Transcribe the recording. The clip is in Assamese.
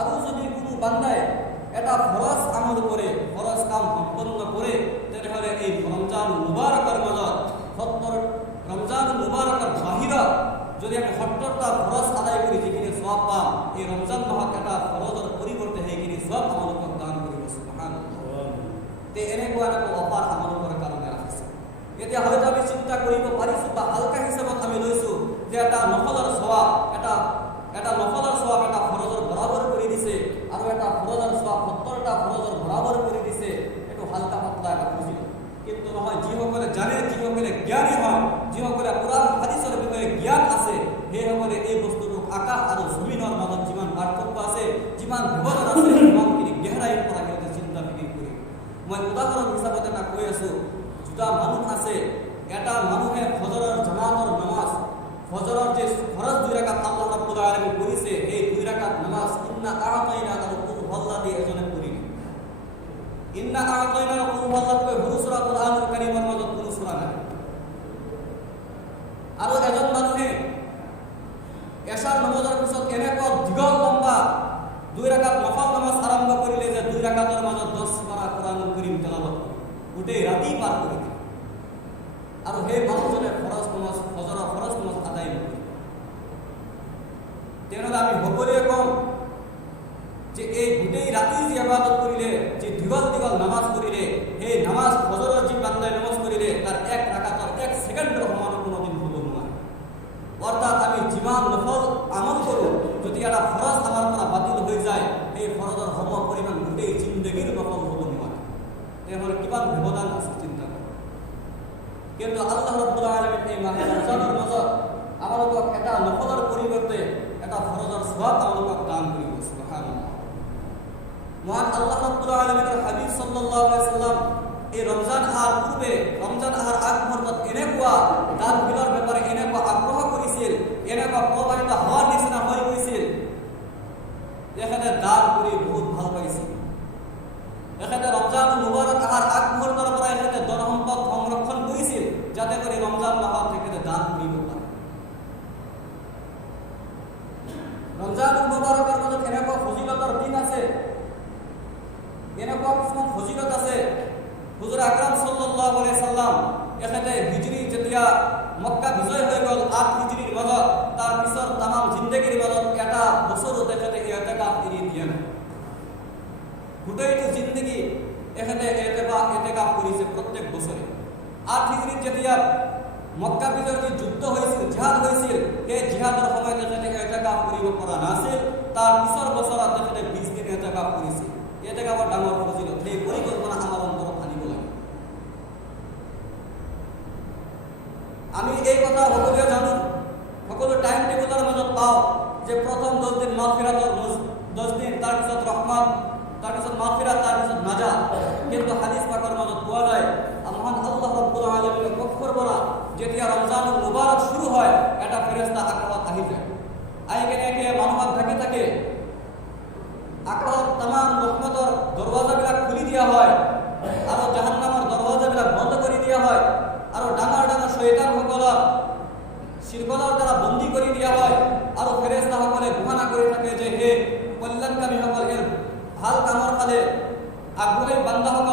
আরও যদি কোনো বান্দায় এটা ফরজ আমল করে, ফরজ কাম সম্পন্ন করে, তেনেহলে এই রমজান মুবারকের মাজত রমজান মুবারকের বাহিৰত যদি আমি ৭০টা ফৰজ আদায় কৰি, যিখিনি সওয়াব পাম, এই ৰমজান মাহত এটা ফৰজৰ পৰিৱৰ্তে সেইখিনি সব আমালোকক দান কৰিব। সুবহানাল্লাহ। তে এনেকুৱা অপাৰ আমালোকৰ কাৰণে ৰাখিছে। এতিয়া হয়তো আমি চিন্তা কৰিব পাৰিছোঁ বা হালকা হিচাপত আমি লৈছোঁ যে এটা নফলৰ সওয়াব, এটা নফলৰ সওয়াব এটা ফৰজৰ বৰাবৰ কৰি দিছে, আৰু এটা ফৰজৰ সওয়াব ৭০টা ফৰজৰ বৰাবৰ কৰি দিছে। এইটো হালকা পাতলা এটা বুজি, কিন্তু নহয়, যিসকলে জানে, যিসকলে জ্ঞানী হয়, যিসকলে কোরআন হাদিসৰ বিষয়ে জ্ঞান আছে, সেইসকলে এই বস্তুটোক আকাশ আৰু জমিনৰ মাজত যিমান পাৰ্থক্য আছে, যিমান ব্যৱধান আছে, সিমানখিনি গেহৰাইৰ পৰা সিহঁতে চিন্তা ফিকিৰ কৰি। মই উদাহৰণ হিচাপত এটা কৈ আছোঁ, দুটা মানুহ আছে, এটা মানুহে ফজৰৰ জামাতৰ নামাজ, ফজৰৰ যে ফরজ 2 রাকাত আল্লাহ রাব্বুল আলামিন করিছে, এই 2 রাকাত নামাজ ইন্না আ'তাইনা আর কুল আল্লাহ দিয়ে এজনে করি। ইন্না আ'তাইনা আর কুল আল্লাহ কই হুরু সূরা কুরআনুল কারীমের মধ্যে কোন সূরা নাই। আর এজন মানুহে এশার নামাজের পিছত এনেকুৱা দীঘল লম্বা 2 রাকাত নফল নামাজ আরম্ভ করিলে যে 2 রাকাতের মাঝে 10 পারা কুরআনুল কারীম তেলাওয়াত করে গোটেই রাতি পার করে দিল। আর সেই মানুষজনে ফরজ নামাজ, ফজৰৰ ফৰজ নামাজ আদায় নকৰে। তেনেহ'লে আমি সকলোৱে কম যে এই গোটেই ৰাতি যি ইবাদত কৰিলে, যে দীঘল দীঘল নামাজ কৰিলে, সেই নামাজ ফজৰৰ যি বান্দাই নামাজ কৰিলে তাৰ 1 ৰাকাতৰ 1 সেকেন্ডৰ সমান কোনোদিন হ'ব নোৱাৰে। অৰ্থাৎ আমি যিমান নফল আমল কৰোঁ, যদি এটা ফৰজ আমাৰ পৰা বাতিল হৈ যায়, সেই ফৰজৰ সম পৰিমাণ গোটেই জিন্দগীৰ নফল হ'ব নোৱাৰে। তেনেহ'লে কিমান ব্যৱধান আছে চিন্তা কৰক। কিন্তু আল্লাহ ৰাব্বুল আলামিন এই মাহে ৰমজানেৰ মাজত আমালোকক এটা নফলৰ পৰিৱৰ্তে এটা ফৰজৰ সওয়াব আমালোকক দান কৰিব। সুবহানাল্লাহ। মহান আল্লাহ ৰাব্বুল আলামিনেৰ হাবিব সাল্লাল্লাহু আলাইহি সাল্লাম এই ৰমজান আহাৰ পূৰ্বে, ৰমজান আহাৰ আগ মুহূৰ্তত এনেকুৱা দান বিলৰ ব্যাপাৰে এনেকুৱা আগ্ৰহ কৰিছিল, এনেকুৱা প্ৰবাহিত হোৱাৰ নিচিনা হৈ গৈছিল, এখানে দান কৰি বহুত ভাল পাইছিল। এখানে ৰমজান মুবাৰক আহাৰ আগ মুহূৰ্তৰ পৰা এখানে ধন সম্পদ সংৰক্ষণ কৰিছিল, যাতে কৰে ৰমজান মাহত থেকে দান কৰিব পাৰে। ৰমজান মুবাৰকেৰ মাজত এনেকুৱা ফজিলতৰ দিন আছে, এনেকুৱা কিছুমান ফজিলত আছে। হুজুৰ আকৰাম সাল্লাল্লাহু আলাইহি সাল্লাম এখানে হিজৰি যেতিয়া মক্কা বিজয় হৈ গ'ল 8 হিজৰিৰ মাজত, তাৰ পিছৰ তামাম জিন্দগীৰ মাজত এটা বছৰো তেখেতে ইতিকাফ এৰি দিয়া নাই। গোটেইটো জিন্দগী এখানে ইতিকাফ কৰিছে প্ৰত্যেক বছৰে। 8 হিজৰিত যেতিয়া মক্কা বিজয়ৰ যে যুদ্ধ হৈছিল, জিহাদ হৈছিল, সেই জিহাদৰ সময়ত তেখেতে ইতিকাফ কৰিব পৰা নাছিল। তাৰ পিছৰ বছৰত তেখেতে 20 দিন ইতিকাফ কৰিছিল। ইতিকাফৰ ডাঙৰ ফজিলত, সেই পৰিকল্পনা আমাৰ অন্তৰত আনিব লাগে। আমি এই কথা সকলোৱে জানো, সকলো টাইম টেবুলৰ মাজত পাওঁ যে প্ৰথম 10 দিন মাগফিৰাতৰ 10 দিন, তাৰপিছত ৰহমত, তাৰপিছত মাগফিৰাত, তাৰপিছত নাজাত। কিন্তু হাদিস পাকৰ মাজত পোৱা যায় মহান আল্লাহ ৰাব্বুল আলামিনেৰ পক্ষৰ পৰা যেতিয়া রমজানুল মুবারক শুরু হয়, এটা ফেরেশতা আকাশত আহি যায়, আহি কেনে মানুহক ঢাকি থাকে। আকাশত তামাম ৰহমতৰ দৰওয়াজাবিলাক খুলি দিয়া হয়, আৰু জাহান্নামৰ দৰওয়াজাবিলাক বন্ধ কৰি দিয়া হয়, আৰু ডাঙৰ ডাঙৰ শয়তানসকলক শিৰকলৰ দ্বাৰা বন্দী কৰি দিয়া হয়। আৰু ফেৰেশতাসকলে ঘোষণা কৰি থাকে যে হে কল্যাণকামীসকল, ভাল কামৰ ফালে আগ্ৰহী বান্দাসকল